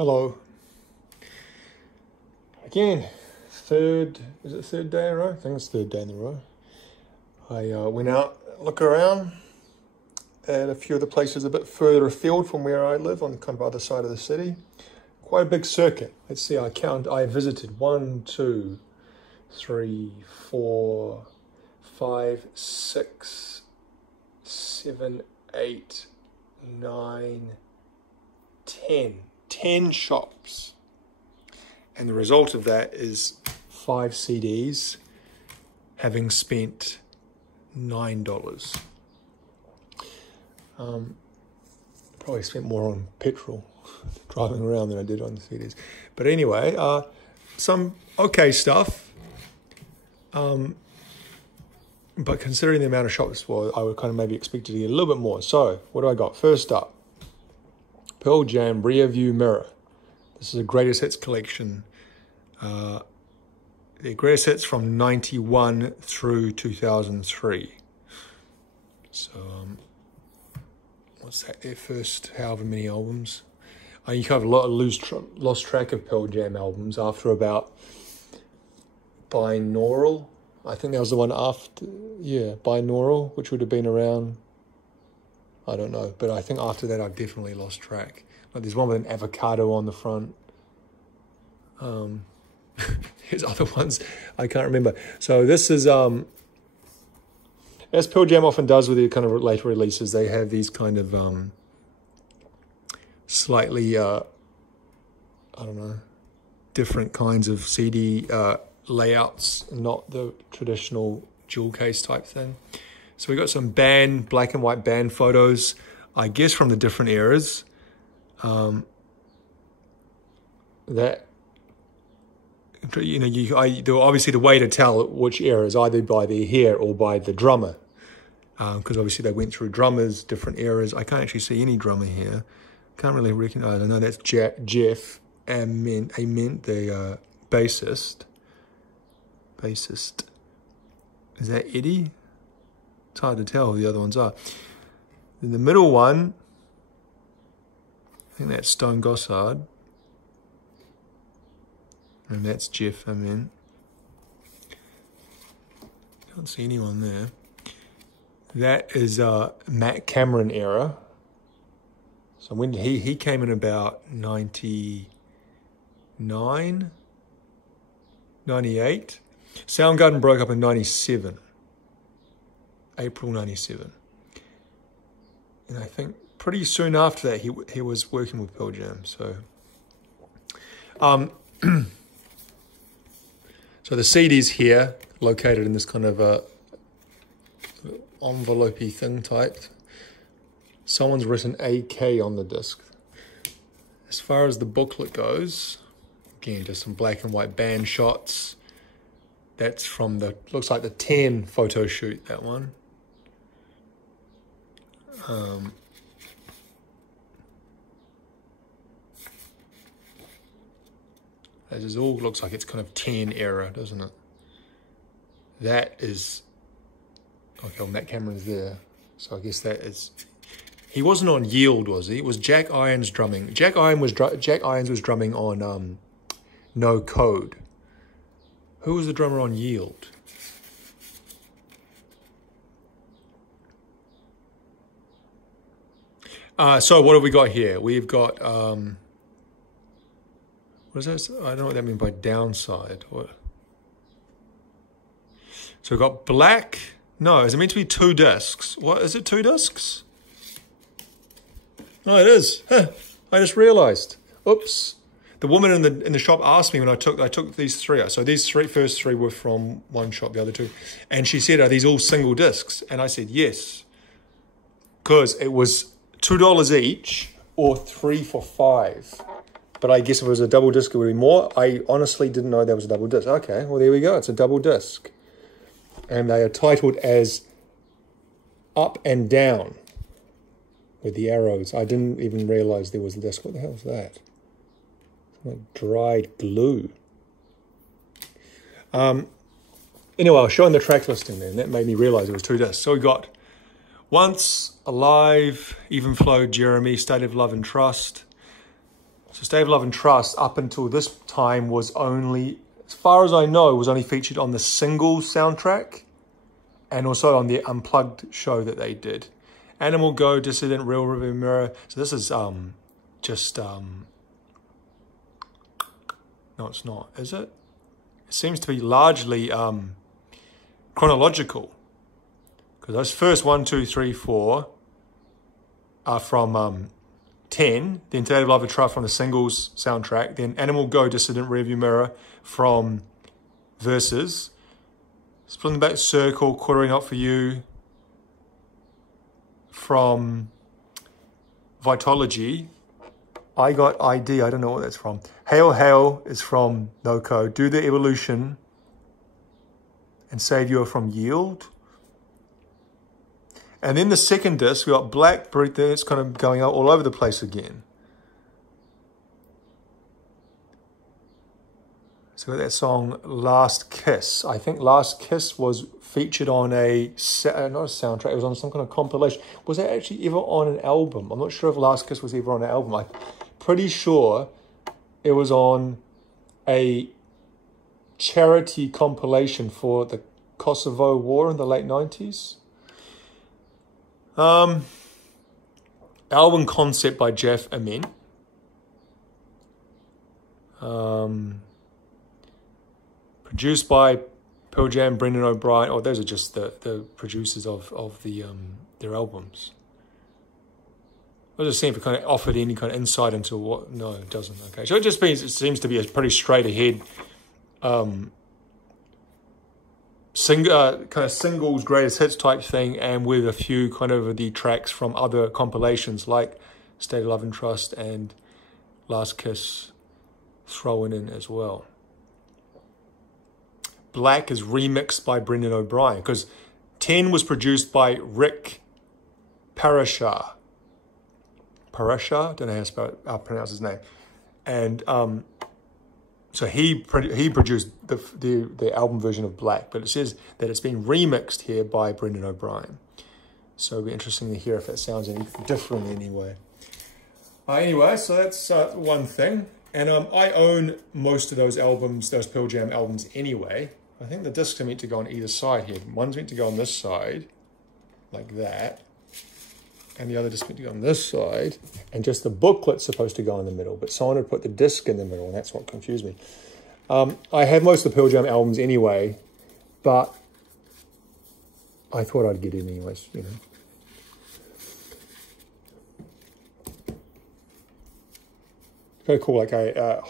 Hello. Again, third day in a row? I think it's third day in a row. I went out, look around at a few of the places a bit further afield from where I live on the kind of other side of the city. Quite a big circuit. Let's see, I visited 1, 2, 3, 4, 5, 6, 7, 8, 9, 10 shops. And the result of that is 5 CDs having spent $9. Probably spent more on petrol driving around than I did on the CDs. But anyway, some okay stuff. But considering the amount of shops, well, I would kind of maybe expect to get a little bit more. So, what do I got? First up, Pearl Jam Rear View Mirror. This is a greatest hits collection. The greatest hits from 91 through 2003. So, what's that? Their first however many albums. You kind of lost track of Pearl Jam albums after about Binaural. I think that was the one after, Binaural, which would have been around, I don't know, but I think after that I've definitely lost track. Like there's one with an avocado on the front. There's other ones I can't remember. So this is, as Pearl Jam often does with their kind of later releases, they have these kind of slightly, different kinds of CD layouts, not the traditional jewel case type thing. So we got some black and white band photos, I guess from the different eras. Obviously the way to tell which era is either by their hair or by the drummer, because obviously they went through drummers, different eras. I can't actually see any drummer here. Can't really recognize. I know that's Jeff Ament, the bassist. Is that Eddie? It's hard to tell who the other ones are. In the middle one, I think that's Stone Gossard. And that's Jeff Ament. Can't see anyone there. That is Matt Cameron era. So when he came in about 99, 98. Soundgarden broke up in 97. April 97. And I think pretty soon after that he was working with Pearl Jam. So so the CD's here, located in this kind of envelope-y thing type. Someone's written AK on the disc. As far as the booklet goes, again, just some black and white band shots. That's from looks like the 10 photo shoot, that one. This all looks like it's kind of 10 era, doesn't it? That is, okay, well, Matt Cameron's there. So I guess that is, he wasn't on Yield, was he? It was Jack Irons drumming. Jack Irons was drumming on No Code. Who was the drummer on Yield? So what have we got here? We've got, what is this? I don't know what that means by downside. What? So we've got black. No, is it meant to be 2 discs? What, is it 2 discs? Oh, it is. Huh. I just realized. Oops. The woman in the shop asked me when I took these 3 out. So these first three were from one shop, the other 2. And she said, are these all single discs? And I said, yes. Because it was $2 each or 3 for $5. But I guess if it was a double disc, it would be more. I honestly didn't know there was a double disc. Okay, well, there we go. It's a double disc. And they are titled as Up and Down with the arrows. I didn't even realize there was a disc. What the hell is that? Like dried glue. Anyway, I was showing the track listing there, and that made me realize it was 2 discs. So we got Once, Alive, Even Flow, Jeremy, State of Love and Trust, So State of Love and Trust, up until this time, was only, as far as I know, was only featured on the Singles soundtrack and also on the Unplugged show that they did. Animal Go, Dissident, Real Rearview Mirror. So this is just, no, it's not, is it? It seems to be largely chronological. Because those first 1, 2, 3, 4 are from 10, then State of Love and Trust from the Singles soundtrack, then Animal Go, Dissident, Rearview Mirror from Versus, Split in the Back Circle, Quartering Up For You from Vitology, I Got ID, I don't know what that's from. Hail Hail is from NoCo, Do the Evolution and Save You from Yield. And then the second disc, we got Black Brute, it's kind of going out all over the place again. So we got that song, Last Kiss. I think Last Kiss was featured on a, not a soundtrack, it was on some kind of compilation. Was that actually ever on an album? I'm not sure if Last Kiss was ever on an album. I'm pretty sure it was on a charity compilation for the Kosovo War in the late 90s. Album concept by Jeff Ament. Produced by Pearl Jam, Brendan O'Brien. Oh, those are just the producers of their albums. I was just seeing if it kind of offered any kind of insight into what. No, it doesn't. Okay, so it seems to be a pretty straight ahead kind of singles, greatest hits type thing, and with a few kind of the tracks from other compilations like State of Love and Trust and Last Kiss thrown in as well. Black is remixed by Brendan O'Brien because 10 was produced by Rick Parashar. Parashar? Don't know how to pronounce his name. And so he produced the album version of Black, but it says that it's been remixed here by Brendan O'Brien. So it'll be interesting to hear if it sounds any different anyway. Anyway, so that's one thing. And I own most of those albums, those Pearl Jam albums anyway. I think the discs are meant to go on either side here. One's meant to go on this side, like that. And the other disc meant to go on this side. And just the booklet's supposed to go in the middle. But someone had put the disc in the middle, and that's what confused me. I have most of the Pearl Jam albums anyway, but I thought I'd get in anyways, you know. Very cool, like a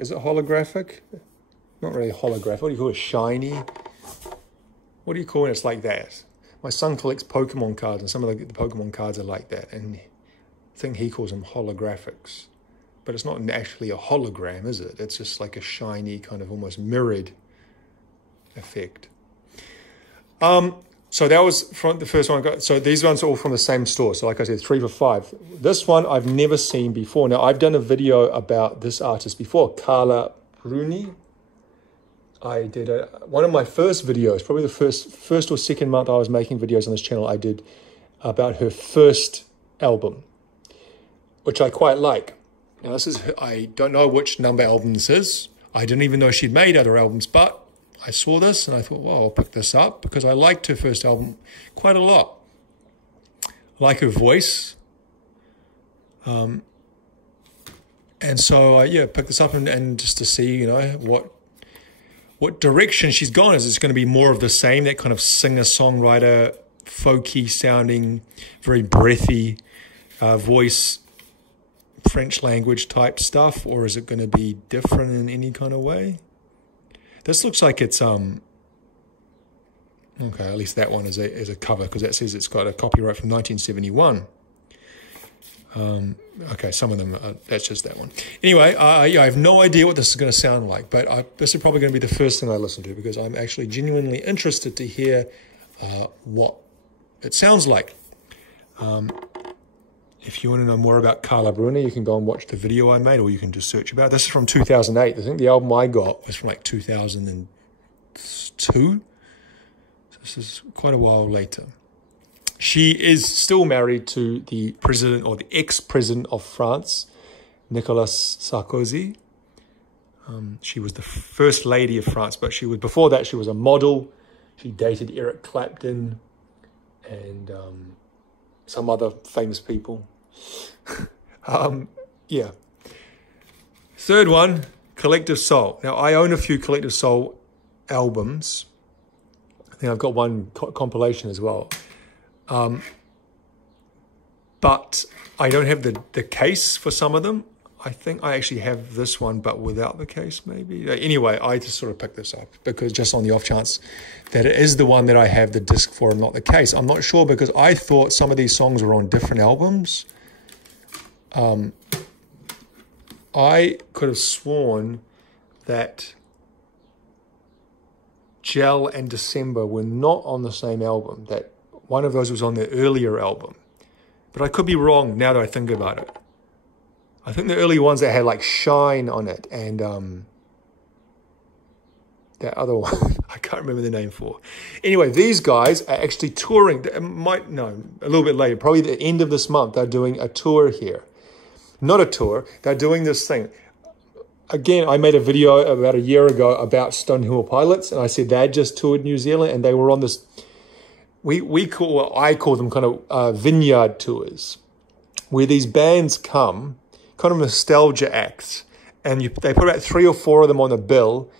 is it holographic? Not really holographic. What do you call it? Shiny? What do you call it? It's like that. My son collects Pokemon cards, and some of the Pokemon cards are like that. And I think he calls them holographics. But it's not actually a hologram, is it? It's just like a shiny, kind of almost mirrored effect. So that was from the first one I got. So these ones are all from the same store. So like I said, 3 for $5. This one I've never seen before. Now, I've done a video about this artist before, Carla Bruni. I did one of my first videos, probably the first or second month I was making videos on this channel, I did about her first album, which I quite like. Now this is, I don't know which number album this is. I didn't even know she'd made other albums, but I saw this and I thought, well, I'll pick this up because I liked her first album quite a lot. I like her voice. And so, yeah, picked this up and just to see, you know, what direction she's gone. Is it's going to be more of the same, that kind of singer-songwriter, folky sounding, very breathy voice, French language type stuff, or is it going to be different in any kind of way? This looks like it's okay, at least that one is a cover, because that says it's got a copyright from 1971. Okay, some of them, that's just that one. Anyway, yeah, I have no idea what this is going to sound like, but this is probably going to be the first thing I listen to, because I'm actually genuinely interested to hear what it sounds like. If you want to know more about Carla Bruni, you can go and watch the video I made, or you can just search about it. This is from 2008. I think the album I got was from like 2002. So this is quite a while later. She is still married to the president, or the ex-president of France, Nicolas Sarkozy. She was the first lady of France, but before that she was a model. She dated Eric Clapton and some other famous people. Yeah. Third one, Collective Soul. Now, I own a few Collective Soul albums. I think I've got one compilation as well. But I don't have the case for some of them. I think I actually have this one, but without the case, maybe. Anyway, I just sort of picked this up because just on the off chance that it is the one that I have the disc for and not the case. I'm not sure because I thought some of these songs were on different albums. I could have sworn that Gel and December were not on the same album, that one of those was on the earlier album. But I could be wrong now that I think about it. I think the early ones that had like Shine on it and that other one, I can't remember the name for. Anyway, these guys are actually touring. A little bit later, probably the end of this month, they're doing a tour here. Not a tour, they're doing this thing. Again, I made a video about a year ago about Stonehill Pilots, and I said they just toured New Zealand, and they were on this, I call them kind of vineyard tours, where these bands come, kind of nostalgia acts, and they put about 3 or 4 of them on a bill,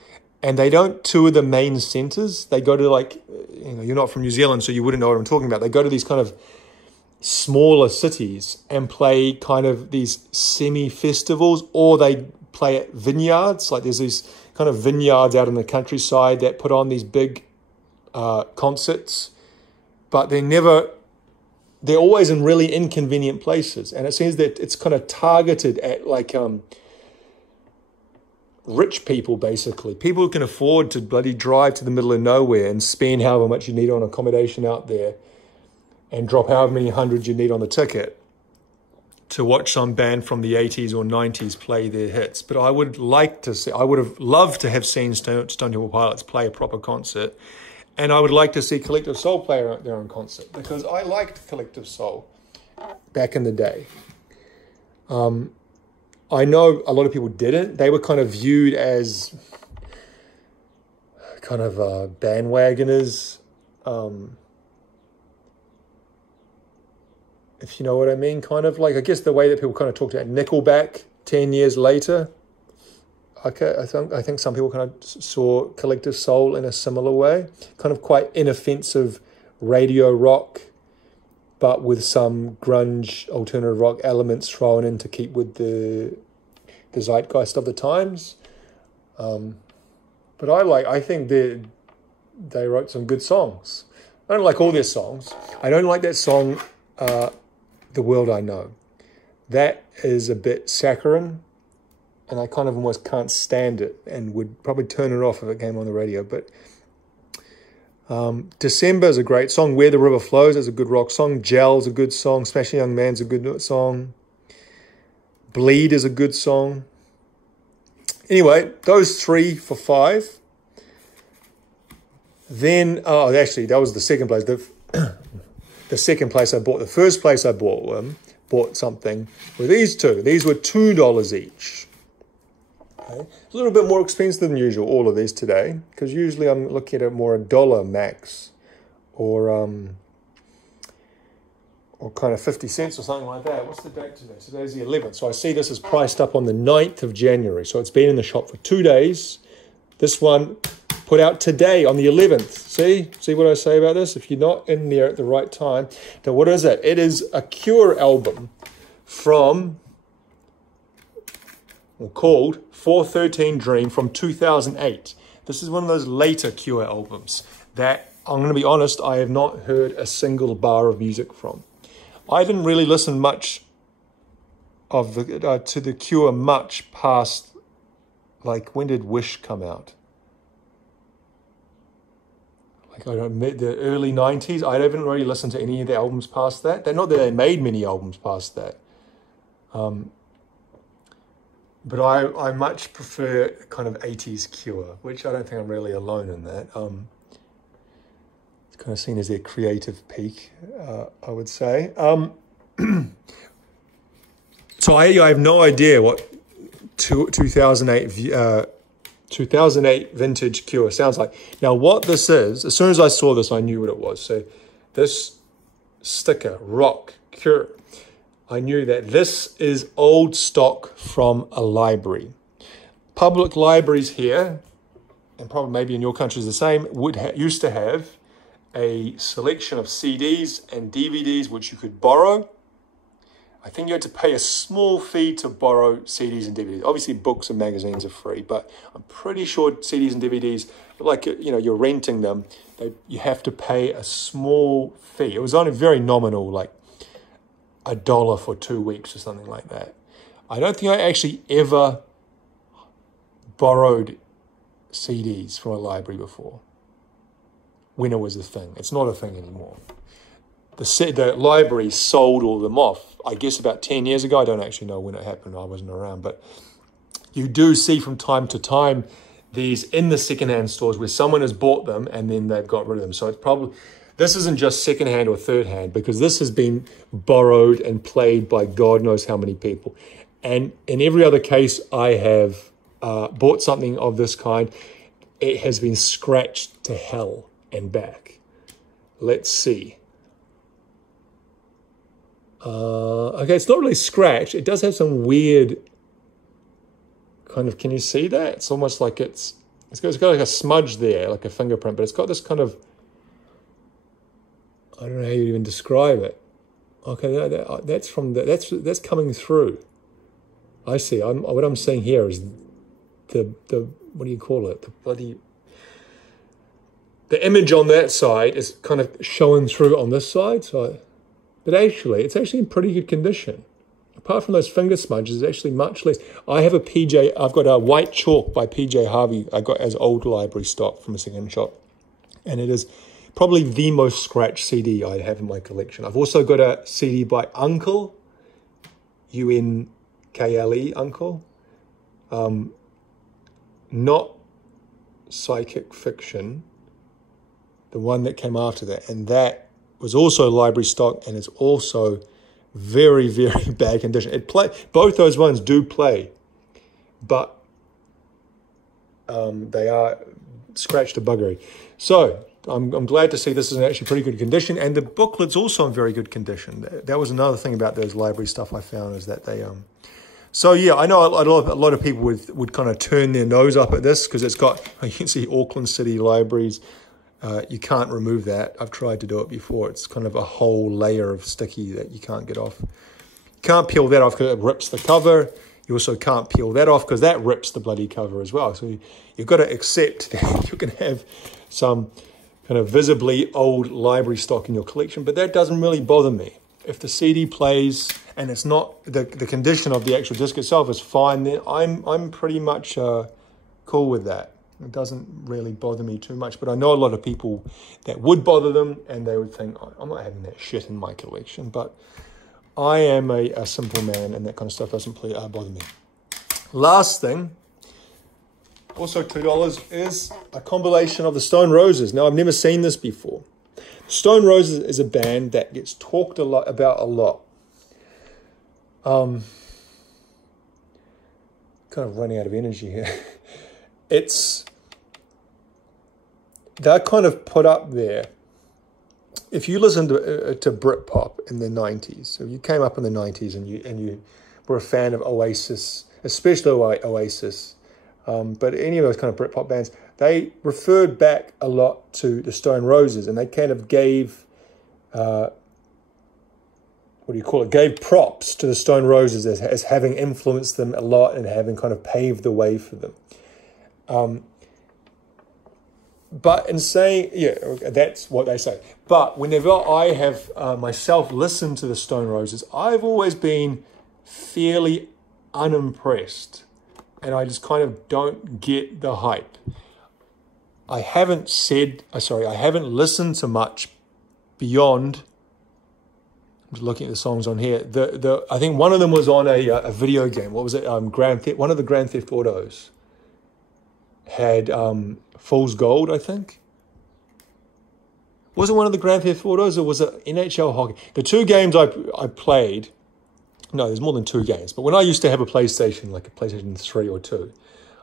and they don't tour the main centers. They go to like, you're not from New Zealand, so you wouldn't know what I'm talking about. They go to these kind of smaller cities and play kind of these semi-festivals, or they play at vineyards. Like there's these kind of vineyards out in the countryside that put on these big concerts, but they're always in really inconvenient places. And it seems that it's kind of targeted at like rich people, basically. People who can afford to bloody drive to the middle of nowhere and spend however much you need on accommodation out there and drop however many hundreds you need on the ticket to watch some band from the 80s or 90s play their hits. But I would have loved to have seen Stonehill Pilots play a proper concert. And I would like to see Collective Soul play their own concert because I liked Collective Soul back in the day. I know a lot of people didn't. They were kind of viewed as kind of bandwagoners, if you know what I mean. Kind of like, I guess the way that people kind of talked about Nickelback 10 years later. Okay, I think some people kind of saw Collective Soul in a similar way, kind of quite inoffensive radio rock, but with some grunge alternative rock elements thrown in to keep with the zeitgeist of the times. But I think they wrote some good songs. I don't like all their songs. I don't like that song, The World I Know. That is a bit saccharine, and I kind of almost can't stand it and would probably turn it off if it came on the radio. But December is a great song. Where the River Flows is a good rock song. Gel's a good song. Smashing Young Man's a good song. Bleed is a good song. Anyway, those 3 for 5. Then, actually, that was the second place. The second place I bought. The first place I bought something were these two. These were $2 each. Okay. It's a little bit more expensive than usual, all of these today, because usually I'm looking at more $1 max, or kind of 50 cents or something like that. What's the date today? Today's the 11th. So I see this is priced up on the 9th of January. So it's been in the shop for 2 days. This one put out today on the 11th. See what I say about this? If you're not in there at the right time. Now, what is it? It is a Cure album called 413 Dream from 2008. This is one of those later Cure albums that, I'm going to be honest, I have not heard a single bar of music from. I didn't really listen much to the Cure much past, like, when did Wish come out? Like, I don't know, the early 90s. I haven't really listened to any of the albums past that. Not that they made many albums past that. But I much prefer kind of 80s Cure, which I don't think I'm really alone in that. It's kind of seen as their creative peak, I would say. So So I have no idea what 2008 vintage Cure sounds like. Now what this is, as soon as I saw this, I knew what it was. So this sticker, Rock Cure, I knew that this is old stock from a library. Public libraries here, and probably maybe in your country is the same, used to have a selection of CDs and DVDs which you could borrow. I think you had to pay a small fee to borrow CDs and DVDs. Obviously, books and magazines are free, but I'm pretty sure CDs and DVDs, like, you know, you're renting them, you have to pay a small fee. It was only very nominal, like $1 for 2 weeks or something like that. I don't think I actually ever borrowed CDs from a library before, when it was a thing. It's not a thing anymore. The library sold all of them off, I guess about 10 years ago. I don't actually know when it happened. I wasn't around. But you do see from time to time these in the secondhand stores where someone has bought them and then they've got rid of them. So it's probably, this isn't just secondhand or third hand, because this has been borrowed and played by God knows how many people. And in every other case I have bought something of this kind, it has been scratched to hell and back. Let's see. Okay, it's not really scratched. It does have some weird kind of, can you see that? It's almost like it's got like a smudge there, like a fingerprint, but it's got this kind of, I don't know how you even describe it. Okay, that's that's coming through. I see. What I'm seeing here is the what do you call it? The image on that side is kind of showing through on this side. But actually, it's actually in pretty good condition. Apart from those finger smudges, it's actually much less. I've got a white chalk by PJ Harvey I got as old library stock from a second shop. And it is probably the most scratched CD I have in my collection. I've also got a CD by Unkle, UNKLE, Unkle. Not Psychic Fiction, the one that came after that. And that was also library stock, and it's also very, very bad condition. Both those ones do play, but they are scratched to buggery. So I'm glad to see this is in actually pretty good condition, and the booklet's also in very good condition. That was another thing about those library stuff I found, is that they so yeah, I know a lot of people would kind of turn their nose up at this because it's got, you can see Auckland City Libraries. You can't remove that. I've tried to do it before. It's kind of a whole layer of sticky that you can't get off. You can't peel that off because it rips the cover. You also can't peel that off because that rips the bloody cover as well. So you've got to accept that you're going to have some kind of visibly old library stock in your collection, but that doesn't really bother me. If the CD plays and it's not, the condition of the actual disc itself is fine, then I'm pretty much cool with that. It doesn't really bother me too much, but I know a lot of people that would bother them, and they would think, oh, I'm not having that shit in my collection. But I am a simple man, and that kind of stuff doesn't bother me. Last thing, also $2, is a compilation of the Stone Roses. Now, I've never seen this before. Stone Roses is a band that gets talked about a lot. Kind of running out of energy here. They're kind of put up there. If you listen to Britpop in the 90s, so you came up in the 90s and you were a fan of Oasis, especially Oasis, but any of those kind of Britpop bands, they referred back a lot to the Stone Roses, and they kind of gave, gave props to the Stone Roses as having influenced them a lot and having kind of paved the way for them. But in saying, yeah, that's what they say. But whenever I have myself listened to the Stone Roses, I've always been fairly unimpressed. And I just kind of don't get the hype. I haven't listened to much beyond, I'm just looking at the songs on here. I think one of them was on a video game. What was it? One of the Grand Theft Autos had Fool's Gold, I think. Was it one of the Grand Theft Autos, or was it NHL Hockey? The two games I played No, there's more than 2 games. But when I used to have a PlayStation, like a PlayStation 3 or 2,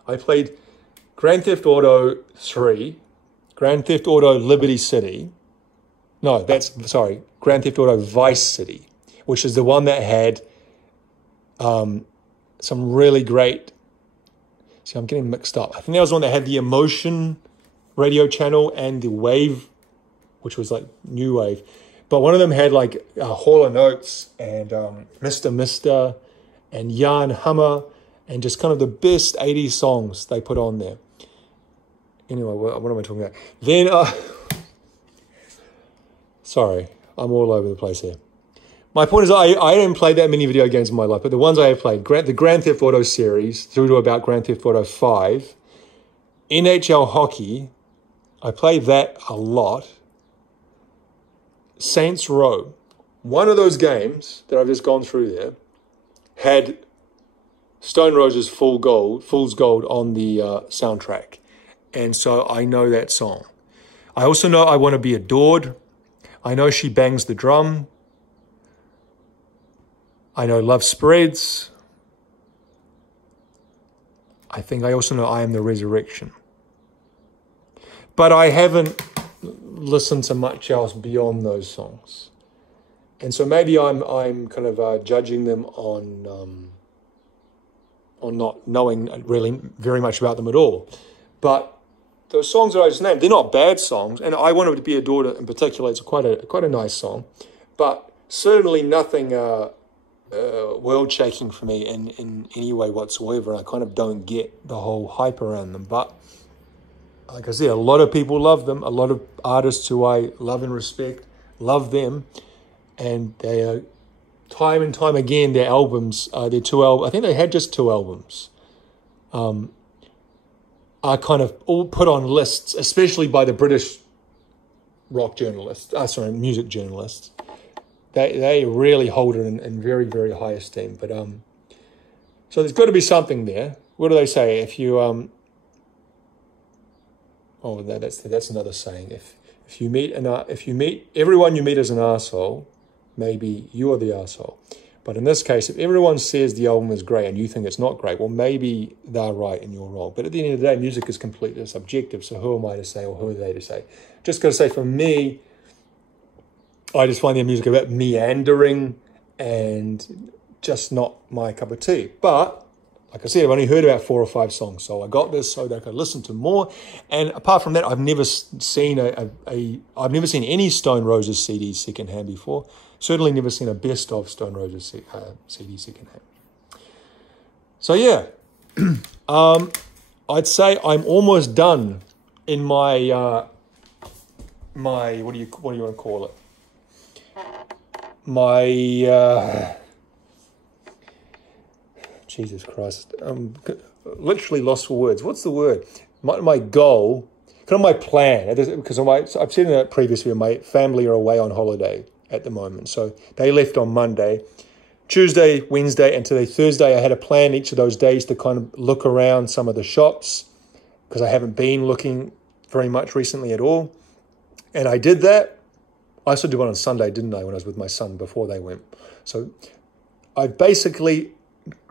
I played Grand Theft Auto 3, Grand Theft Auto Liberty City. No, Grand Theft Auto Vice City, which is the one that had some really great... See, I'm getting mixed up. I think that was the one that had the Emotion radio channel and the Wave, which was like New Wave. But one of them had like Hall & Oates and Mr. Mister and Jan Hammer and just kind of the best 80s songs they put on there. Anyway, what am I talking about? Then, sorry, I'm all over the place here. My point is I didn't play that many video games in my life, but the ones I have played, the Grand Theft Auto series through to about Grand Theft Auto 5, NHL hockey, I played that a lot. Saints Row, one of those games that I've just gone through there, had Stone Roses Fool's Gold on the soundtrack. And so I know that song. I also know I Want to Be Adored. I know She Bangs the Drum. I know Love Spreads. I think I also know I Am the Resurrection. But I haven't listened to much else beyond those songs. And so maybe I'm kind of judging them on not knowing really very much about them at all. But those songs that I just named, they're not bad songs. And I Want to Be Adored in particular, it's quite a nice song. But certainly nothing world-shaking for me in any way whatsoever. I kind of don't get the whole hype around them. But like I said, a lot of people love them. A lot of artists who I love and respect love them. And they are, time and time again, their albums, their 2 albums, I think they had just 2 albums, are kind of all put on lists, especially by the British music journalists. They really hold it in very, very high esteem. But so there's got to be something there. What do they say? If you that's another saying. If you meet everyone you meet as an arsehole, maybe you are the arsehole. But in this case, if everyone says the album is great and you think it's not great, well, maybe they're right and you're wrong. But at the end of the day, music is completely subjective. So who am I to say, or who are they to say? Just got to say, for me, I just find their music a bit meandering and just not my cup of tea. But like I said, I've only heard about 4 or 5 songs, so I got this so that I could listen to more. And apart from that, I've never seen I've never seen any Stone Roses CDs secondhand before. Certainly never seen a best of Stone Roses CD secondhand. So yeah, I'd say I'm almost done in my my what do you want to call it? My Jesus Christ, I'm literally lost for words. What's the word? My goal, kind of my plan, because I've said in a previous video, my family are away on holiday at the moment. So they left on Monday. Tuesday, Wednesday, and today, Thursday, I had a plan each of those days to kind of look around some of the shops because I haven't been looking very much recently at all. And I did that. I also did one on Sunday, didn't I, when I was with my son before they went. So I basically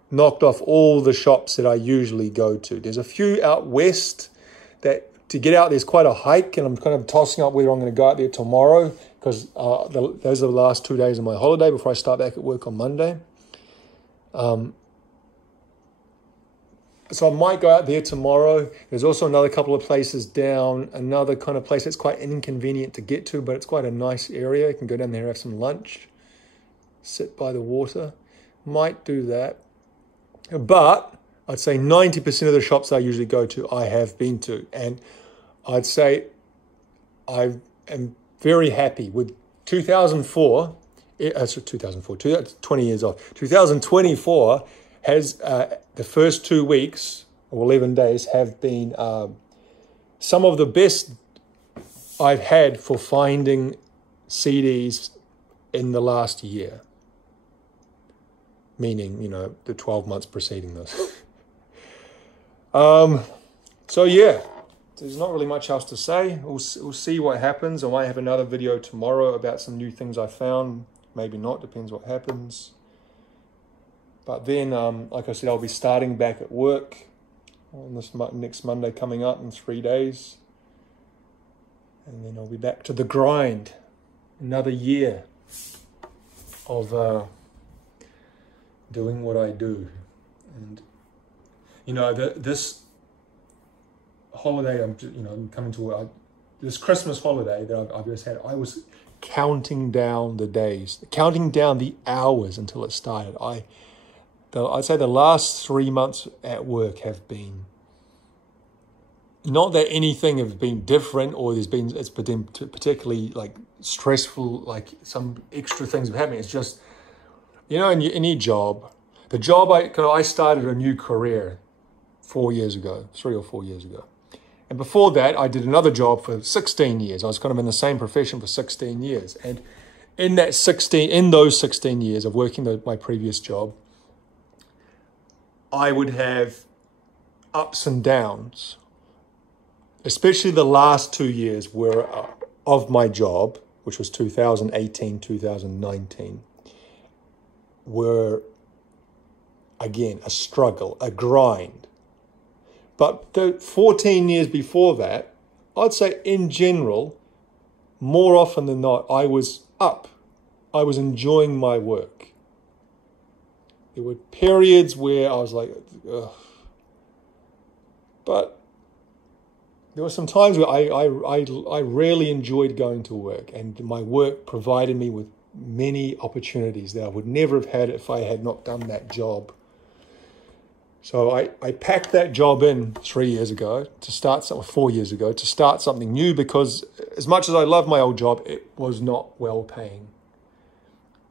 knocked off all the shops that I usually go to. There's a few out west that to get out there's quite a hike, and I'm kind of tossing up whether I'm going to go out there tomorrow because those are the last 2 days of my holiday before I start back at work on Monday. So I might go out there tomorrow. There's also another couple of places down, another kind of place that's quite inconvenient to get to, but it's quite a nice area. You can go down there and have some lunch, sit by the water. Might do that. But I'd say 90% of the shops I usually go to, I have been to. And I'd say I am very happy with 2004. 20 years off. 2024 has the first 2 weeks or 11 days have been some of the best I've had for finding CDs in the last year. Meaning, the 12 months preceding those. So yeah, there's not really much else to say. We'll see what happens. I might have another video tomorrow about some new things I found. Maybe not, depends what happens. But then, like I said, I'll be starting back at work on this next Monday coming up in 3 days. And then I'll be back to the grind. Another year of doing what I do. And, you know, this holiday, I'm coming to work. This Christmas holiday that I've just had, I was counting down the days, counting down the hours until it started. I'd say the last 3 months at work have been, not that anything have been different or it's been particularly like stressful, like some extra things have happened. It's just, you know, in any job, I started a new career 4 years ago, 3 or 4 years ago. And before that, I did another job for 16 years. I was kind of in the same profession for 16 years. And in those 16 years of working my previous job, I would have ups and downs, especially the last 2 years of my job, which was 2018, 2019, were, again, a struggle, a grind. But the 14 years before that, I'd say in general, more often than not, I was up. I was enjoying my work. There were periods where I was like, ugh. But there were some times where I really enjoyed going to work, and my work provided me with many opportunities that I would never have had if I had not done that job. So I packed that job in 3 years ago to start something, 4 years ago to start something new, because as much as I love my old job, it was not well paying.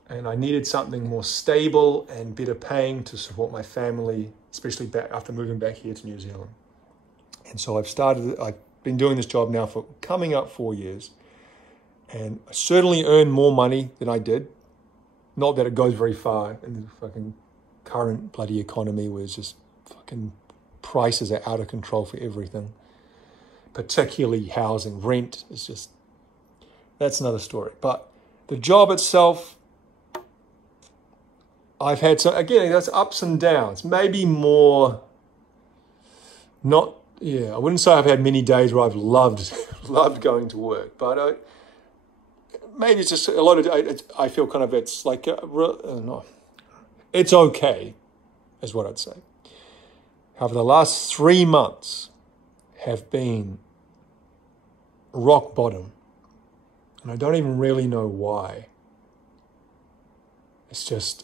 And I needed something more stable and better paying to support my family, especially after moving back here to New Zealand. And so I've been doing this job now for coming up 4 years. And I certainly earn more money than I did. Not that it goes very far in the fucking current bloody economy where it's just fucking prices are out of control for everything. Particularly housing, rent is just, that's another story. But the job itself, I've had some, again, that's ups and downs. Maybe more, I wouldn't say I've had many days where I've loved going to work, but maybe it's just a lot of, I feel kind of, it's like, it's okay, is what I'd say. However, the last 3 months have been rock bottom, and I don't even really know why. It's just,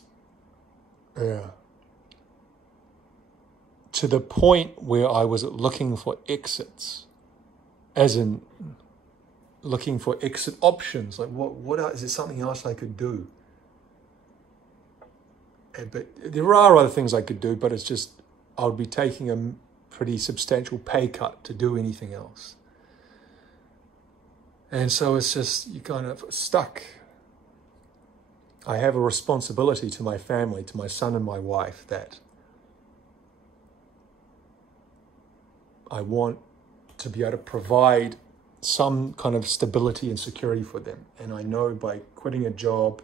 to the point where I was looking for exits, as in looking for exit options. Like, what is there something else I could do? But there are other things I could do, but it's just, I would be taking a pretty substantial pay cut to do anything else. And so it's just, you're kind of stuck. I have a responsibility to my family, to my son and my wife, that I want to be able to provide some kind of stability and security for them. And I know by quitting a job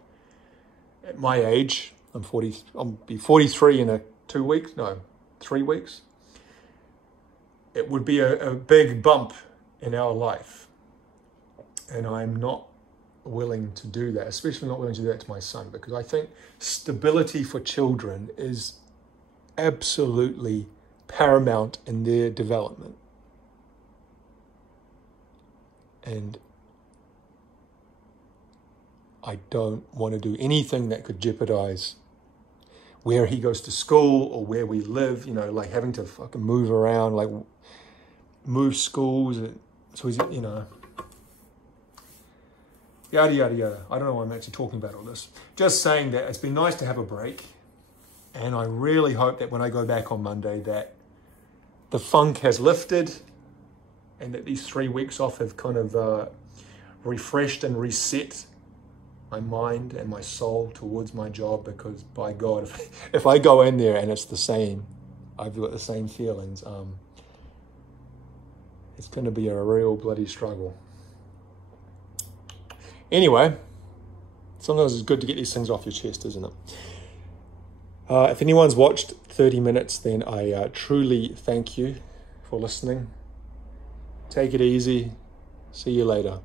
at my age, I'll be 43 in 3 weeks. It would be a big bump in our life. And I'm not willing to do that, especially not willing to do that to my son, because I think stability for children is absolutely paramount in their development. And I don't want to do anything that could jeopardize where he goes to school or where we live, like having to fucking move around, like move schools. So he's, yada, yada, yada. I don't know why I'm actually talking about all this. Just saying that it's been nice to have a break. And I really hope that when I go back on Monday that the funk has lifted and that these 3 weeks off have kind of refreshed and reset my mind and my soul towards my job, because by God, if I go in there and it's the same, I've got the same feelings, it's going to be a real bloody struggle. Anyway, sometimes it's good to get these things off your chest, isn't it? If anyone's watched 30 minutes, then I truly thank you for listening. Take it easy. See you later.